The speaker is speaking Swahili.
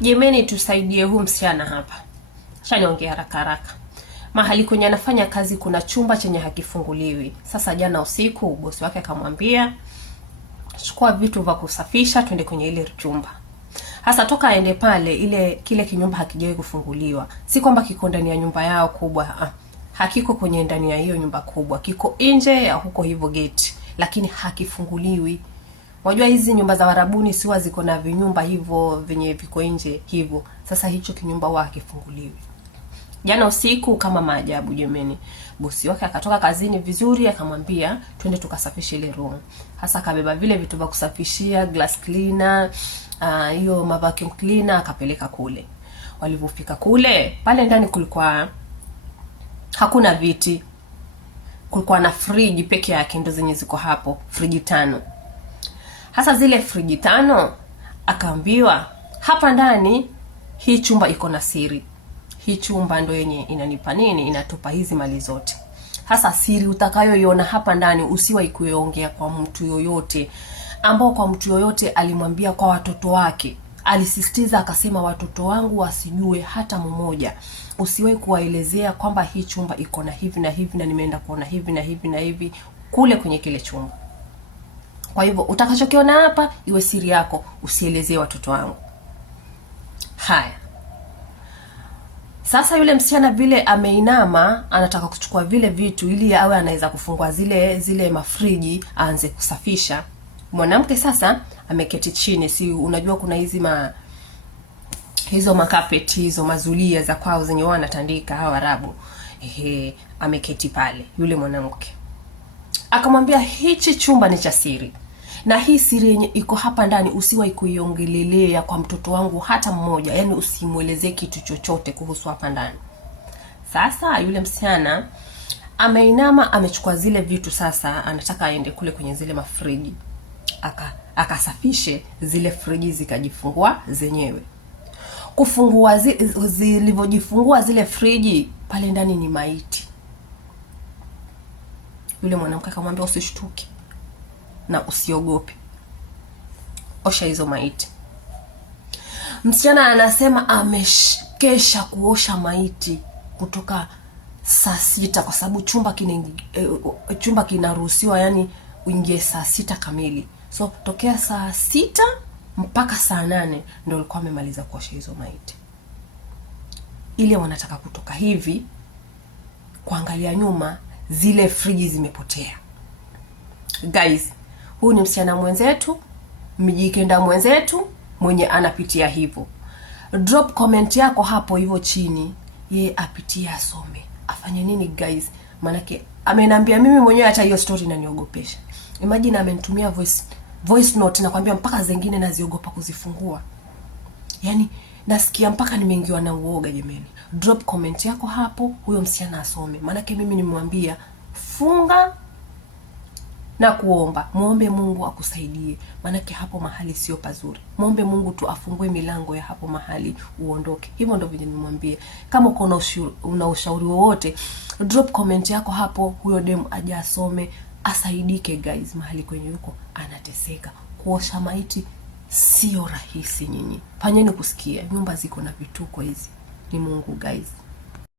Jemeni tusaidie huu msichana hapa. Shaniongea haraka haraka. Mahali kwenye anafanya kazi kuna chumba chenye hakifunguliwi. Sasa jana usiku bosi wake akamwambia, chukua vitu vya kusafisha twende kwenye ile chumba. Hasa toka aende pale kile kinyumba hakijawahi kufunguliwa. Si kwamba kiko ndani ya nyumba yao kubwa. Hakiko kwenye ndani ya hiyo nyumba kubwa. Kiko nje ya huko hivyo gate, lakini hakifunguliwi. Wajua hizi nyumba za Warabuni siwa ziko na vinyumba hivyo venye viko nje hivyo. Sasa hicho kinyumba huwa hakifunguliwi. Jana usiku kama maajabu jemeni, bosi wake akatoka kazini vizuri akamwambia twende tukasafishe ile room. Hasa akabeba vile vitu vya kusafishia, glass cleaner, hiyo vacuum cleaner akapeleka kule. Walipofika kule, pale ndani kulikuwa hakuna viti. Kulikuwa na friji peke yake ndo zenye ziko hapo, friji 5. Hasa zile friji 5 akaambiwa hapa ndani hii chumba iko na siri. Hii chumba ndo yenye inanipa nini, inatupa hizi mali zote. Hasa siri utakayoiona hapa ndani usiwa ikuongea kwa mtu yoyote. Ambao kwa mtu yoyote alimwambia kwa watoto wake. Alisisitiza akasema watoto wangu wasijue hata mmoja. Usiwahi kuwaelezea kwamba hii chumba iko na hivi na hivi na nimeenda kuona hivi na hivi na hivi kule kwenye kile chumba. Kwa hivyo utakachokiona hapa iwe siri yako, usielezee watoto wangu. Haya. Sasa yule msichana vile ameinama anataka kuchukua vile vitu ili awe anaweza kufungua zile mafriji aanze kusafisha. Mwanamke sasa ameketi chini, si unajua kuna hizo makapeti, hizo mazulia za kwao zenye wanatandika hawa Arabu. Ameketi pale yule mwanamke. Akamwambia hichi chumba ni cha siri. Na hii siri yenye iko hapa ndani usiwahi kuiongelelea kwa mtoto wangu hata mmoja. Yaani usimuelezee kitu chochote kuhusu hapa ndani. Sasa yule msichana ameinama amechukua zile vitu, sasa anataka aende kule kwenye zile mafriji. Akasafishe zile friji zikajifungua zenyewe. Kufungua zilivyojifungua zile friji, pale ndani ni maiti. Yule mwanamke akamwambia usishtuke na usiogope. Osha hizo maiti. Msichana anasema amekesha kuosha maiti kutoka saa 6 kwa sababu chumba kinaruhusiwa yani uingie saa 6 kamili. So tokea saa 6 mpaka saa 8 ndio alikuwa amemaliza kuosha hizo maiti. Ile wanataka kutoka hivi kuangalia nyuma zile friji zimepotea. Guys, huu ni msichana mwenzetu, Mijikenda mwenzetu mwenye anapitia hivyo. Drop comment yako hapo hivyo chini. Ye apitia asome. Afanye nini guys? Manake ameniambia mimi mwenyewe hata hiyo story inaniogopesha. Imagine amenitumia voice note na kwambia mpaka zingine naziogopa kuzifungua. Yaani nasikia mpaka nimeingiwa na uoga jameni. Drop comment yako hapo, huyo msichana asome. Manake mimi nimemwambia funga na kuomba. Muombe Mungu akusaidie. Manake hapo mahali sio pazuri. Muombe Mungu tu afungue milango ya hapo mahali uondoke. Hivyo ndio vile nimemwambia. Kama uko una ushauri wowote, drop comment yako hapo, huyo demu aje asome, asaidike guys mahali kwenye yuko anateseka. Kuosha maiti sio rahisi nyinyi. Fanyeni kusikia. Nyumba ziko na vituko hizi. Ni Mungu guys.